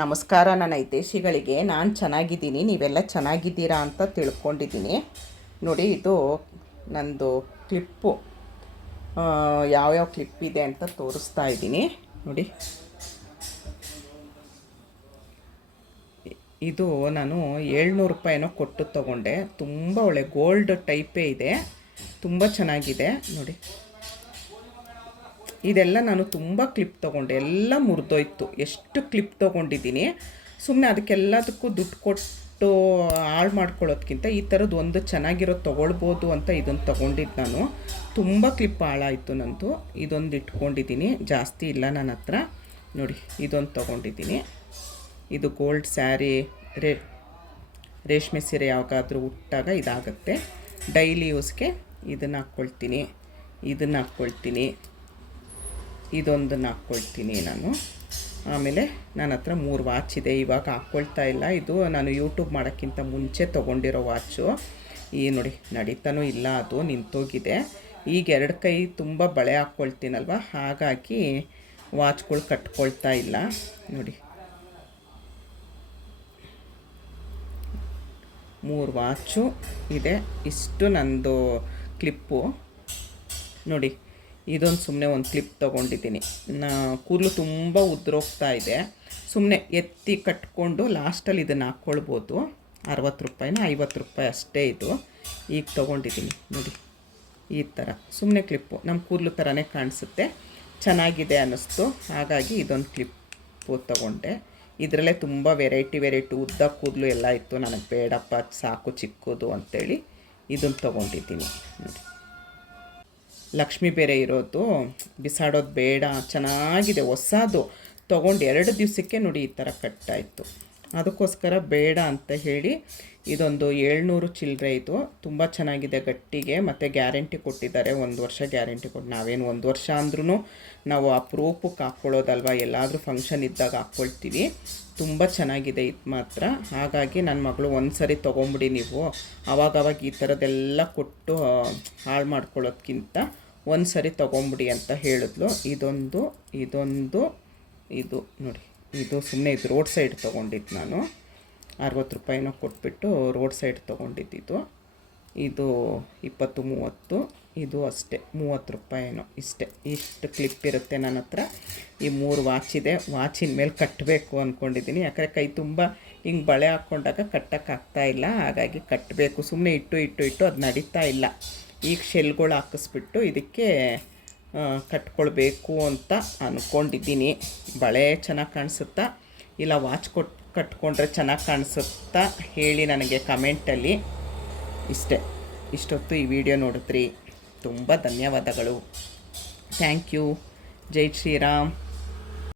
ನಮಸ್ಕಾರ ನನ್ನ ಹಿತೈಷಿಗಳಿಗೆ. ನಾನು ಚೆನ್ನಾಗಿದ್ದೀನಿ, ನೀವೆಲ್ಲ ಚೆನ್ನಾಗಿದ್ದೀರಾ ಅಂತ ತಿಳ್ಕೊಂಡಿದ್ದೀನಿ. ನೋಡಿ, ಇದು ನಂದು ಕ್ಲಿಪ್ಪು ಯಾವ್ಯಾವ ಕ್ಲಿಪ್ ಇದೆ ಅಂತ ತೋರಿಸ್ತಾ ಇದ್ದೀನಿ. ನೋಡಿ, ಇದು ನಾನು 700 ರೂಪಾಯಿನೋ ಕೊಟ್ಟು ತೊಗೊಂಡೆ. ತುಂಬ ಒಳ್ಳೆ ಗೋಲ್ಡ್ ಟೈಪೇ ಇದೆ, ತುಂಬ ಚೆನ್ನಾಗಿದೆ. ನೋಡಿ, ಇದೆಲ್ಲ ನಾನು ತುಂಬ ಕ್ಲಿಪ್ ತೊಗೊಂಡೆ, ಎಲ್ಲ ಮುರಿದೋಯ್ತು. ಎಷ್ಟು ಕ್ಲಿಪ್ ತೊಗೊಂಡಿದ್ದೀನಿ, ಸುಮ್ಮನೆ ಅದಕ್ಕೆಲ್ಲದಕ್ಕೂ ದುಡ್ಡು ಕೊಟ್ಟು ಹಾಳು ಮಾಡ್ಕೊಳ್ಳೋದಕ್ಕಿಂತ ಈ ಥರದ್ದು ಒಂದು ಚೆನ್ನಾಗಿರೋದು ತೊಗೊಳ್ಬೋದು ಅಂತ ಇದನ್ನು ತೊಗೊಂಡಿದ್ದು ನಾನು. ತುಂಬ ಕ್ಲಿಪ್ ಹಾಳಾಯಿತು ನಂದು. ಇದೊಂದು ಇಟ್ಕೊಂಡಿದ್ದೀನಿ, ಜಾಸ್ತಿ ಇಲ್ಲ ನನ್ನ ಹತ್ರ. ನೋಡಿ, ಇದೊಂದು ತೊಗೊಂಡಿದ್ದೀನಿ. ಇದು ಗೋಲ್ಡ್ ಸ್ಯಾರಿ, ರೇಷ್ಮೆ ಸೀರೆ ಯಾವಾಗಾದರೂ ಉಟ್ಟಾಗ ಇದಾಗುತ್ತೆ. ಡೈಲಿ ಯೂಸ್ಗೆ ಇದನ್ನು ಹಾಕ್ಕೊಳ್ತೀನಿ, ಇದನ್ನು ಹಾಕ್ಕೊಳ್ತೀನಿ, ಇದೊಂದನ್ನು ಹಾಕ್ಕೊಳ್ತೀನಿ ನಾನು. ಆಮೇಲೆ ನನ್ನ ಹತ್ರ 3 ವಾಚ್ ಇದೆ, ಇವಾಗ ಹಾಕ್ಕೊಳ್ತಾ ಇಲ್ಲ. ಇದು ನಾನು ಯೂಟ್ಯೂಬ್ ಮಾಡೋಕ್ಕಿಂತ ಮುಂಚೆ ತೊಗೊಂಡಿರೋ ವಾಚು. ಈ ನೋಡಿ, ನಡೀತಾನೂ ಇಲ್ಲ, ಅದು ನಿಂತೋಗಿದೆ. ಈಗ 2 ಕೈ ತುಂಬ ಬಳೆ ಹಾಕ್ಕೊಳ್ತೀನಲ್ವ, ಹಾಗಾಗಿ ವಾಚ್ಗಳು ಕಟ್ಕೊಳ್ತಾ ಇಲ್ಲ. ನೋಡಿ, 3 ವಾಚು ಇದೆ. ಇಷ್ಟು ನಂದು ಕ್ಲಿಪ್ಪು. ನೋಡಿ, ಇದೊಂದು ಸುಮ್ಮನೆ ಒಂದು ಕ್ಲಿಪ್ ತೊಗೊಂಡಿದ್ದೀನಿ. ಕೂದಲು ತುಂಬ ಉದ್ರೋಗ್ತಾ ಇದೆ, ಸುಮ್ಮನೆ ಎತ್ತಿ ಕಟ್ಕೊಂಡು ಲಾಸ್ಟಲ್ಲಿ ಇದನ್ನು ಹಾಕ್ಕೊಳ್ಬೋದು. 60 ರೂಪಾಯಿನ 50 ರೂಪಾಯಿ ಅಷ್ಟೇ ಇದು. ಈಗ ತೊಗೊಂಡಿದ್ದೀನಿ ನೋಡಿ, ಈ ಥರ ಸುಮ್ಮನೆ ಕ್ಲಿಪ್ಪು. ನಮ್ಮ ಕೂದಲು ಥರನೇ ಕಾಣಿಸುತ್ತೆ, ಚೆನ್ನಾಗಿದೆ ಅನ್ನಿಸ್ತು, ಹಾಗಾಗಿ ಇದೊಂದು ಕ್ಲಿಪ್ಪು ತೊಗೊಂಡೆ. ಇದರಲ್ಲೇ ತುಂಬ ವೆರೈಟಿ ಉದ್ದ ಕೂದಲು ಎಲ್ಲ ಇತ್ತು. ನನಗೆ ಬೇಡಪ್ಪ, ಸಾಕು ಚಿಕ್ಕದು ಅಂಥೇಳಿ ಇದನ್ನು ತೊಗೊಂಡಿದ್ದೀನಿ. ನೋಡಿ, ಲಕ್ಷ್ಮಿ ಬೇರೆ ಇರೋದು, ಬಿಸಾಡೋದು ಬೇಡ, ಚೆನ್ನಾಗಿದೆ, ಹೊಸದು. ತೊಗೊಂಡು 2 ದಿವಸಕ್ಕೆ ನೋಡಿ ಈ ಥರ ಕಟ್ಟಾಯಿತು. ಅದಕ್ಕೋಸ್ಕರ ಬೇಡ ಅಂತ ಹೇಳಿ ಇದೊಂದು 700 ಚಿಲ್ಲರೆ. ಇದು ತುಂಬ ಚೆನ್ನಾಗಿದೆ, ಗಟ್ಟಿಗೆ, ಮತ್ತು ಗ್ಯಾರಂಟಿ ಕೊಟ್ಟಿದ್ದಾರೆ, 1 ವರ್ಷ ಗ್ಯಾರಂಟಿ ಕೊಟ್ಟು. ನಾವೇನು 1 ವರ್ಷ ಅಂದ್ರೂ ನಾವು ಅಪರೂಪಕ್ಕೆ ಹಾಕ್ಕೊಳ್ಳೋದಲ್ವ, ಎಲ್ಲಾದರೂ ಫಂಕ್ಷನ್ ಇದ್ದಾಗ ಹಾಕ್ಕೊಳ್ತೀವಿ. ತುಂಬ ಚೆನ್ನಾಗಿದೆ ಇದು ಮಾತ್ರ. ಹಾಗಾಗಿ ನನ್ನ ಮಗಳು ಒಂದು ಸರಿ ತೊಗೊಂಬಿಡಿ ನೀವು, ಆವಾಗವಾಗ ಈ ಥರದ್ದೆಲ್ಲ ಕೊಟ್ಟು ಹಾಳು ಮಾಡ್ಕೊಳ್ಳೋದ್ಕಿಂತ ಒಂದು ಸರಿ ತೊಗೊಂಬಿಡಿ ಅಂತ ಹೇಳಿದ್ಲು. ಇದೊಂದು ಇದು ನೋಡಿ, ಇದು ಸುಮ್ಮನೆ ಇದು ರೋಡ್ ಸೈಡ್ ತೊಗೊಂಡಿದ್ದು ನಾನು. 60 ರೂಪಾಯಿನೋ ಕೊಟ್ಬಿಟ್ಟು ರೋಡ್ ಸೈಡ್ ತೊಗೊಂಡಿದ್ದು. ಇದು 20-30, ಇದು ಅಷ್ಟೇ 30 ರೂಪಾಯಿನೋ. ಇಷ್ಟು ಕ್ಲಿಪ್ ಇರುತ್ತೆ ನನ್ನ ಹತ್ರ. ಈ 3 ವಾಚ್ ಇದೆ. ವಾಚಿನ ಮೇಲೆ ಕಟ್ಟಬೇಕು ಅಂದ್ಕೊಂಡಿದ್ದೀನಿ, ಯಾಕಂದರೆ ಕೈ ತುಂಬ ಹಿಂಗೆ ಬಳೆ ಹಾಕ್ಕೊಂಡಾಗ ಕಟ್ಟೋಕ್ಕಾಗ್ತಾಯಿಲ್ಲ, ಹಾಗಾಗಿ ಕಟ್ಟಬೇಕು. ಸುಮ್ಮನೆ ಇಟ್ಟು ಅದು ನಡೀತಾ ಇಲ್ಲ. ಈಗ ಶೆಲ್ಗಳು ಹಾಕಿಸ್ಬಿಟ್ಟು ಇದಕ್ಕೆ ಕಟ್ಕೊಳ್ಬೇಕು ಅಂತ ಅಂದ್ಕೊಂಡಿದ್ದೀನಿ. ಬಳೆ ಚೆನ್ನಾಗಿ ಕಾಣಿಸುತ್ತಾ ಇಲ್ಲ ವಾಚ್ ಕಟ್ಕೊಂಡ್ರೆ ಚೆನ್ನಾಗಿ ಕಾಣಿಸುತ್ತಾ ಹೇಳಿ ನನಗೆ ಕಮೆಂಟಲ್ಲಿ. ಇಷ್ಟೊತ್ತು ಈ ವಿಡಿಯೋ ನೋಡಿದ್ರಿ, ತುಂಬ ಧನ್ಯವಾದಗಳು. Thank you. ಜೈ ಶ್ರೀರಾಮ್.